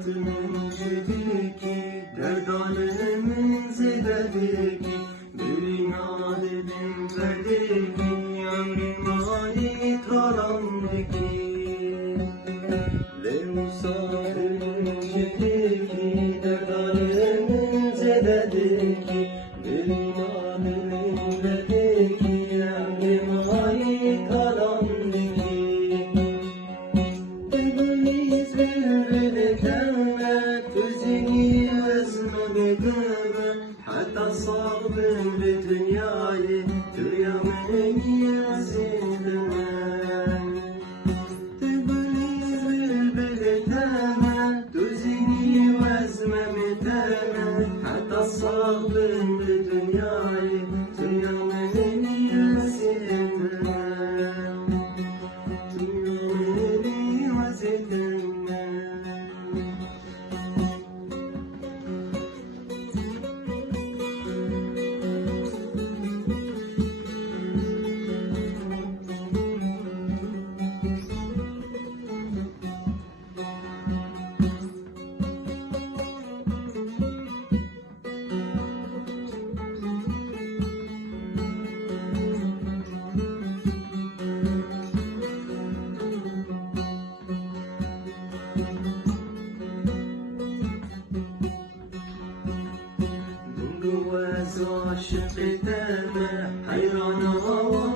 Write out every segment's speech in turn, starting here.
Hayatımın ki derdanımın zededeki bir nadedim verdeki ömrüm ait kalamdaki Levsa'nın ki derdanımın zededeki bir nadedim verdeki ömrüm ait kalamdaki حتى صعب لدنياي تريمني زيدمان تبليز بالبلدامة تزيني وزمة متامة حتى صعب لدنياي تريمني زيدمان تريمني وزيدمان عاشق دمه حیران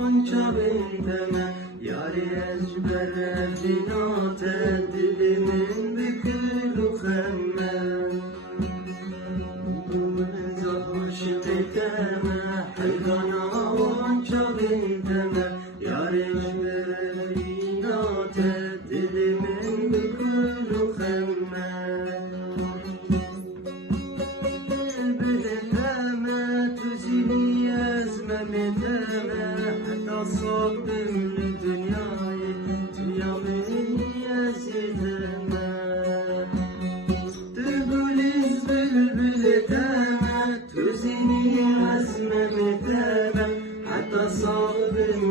آنچه بندمه یاری اجبر رفینات دل من بکل و خمه عاشق دمه حیران آنچه بندمه یاری اجبر رفینات دل من بکل و خمه متامة حتى صدم لدنياي تيامني يزيدنا تقول البلبل تامة تزيني أزمة متامة حتى صدم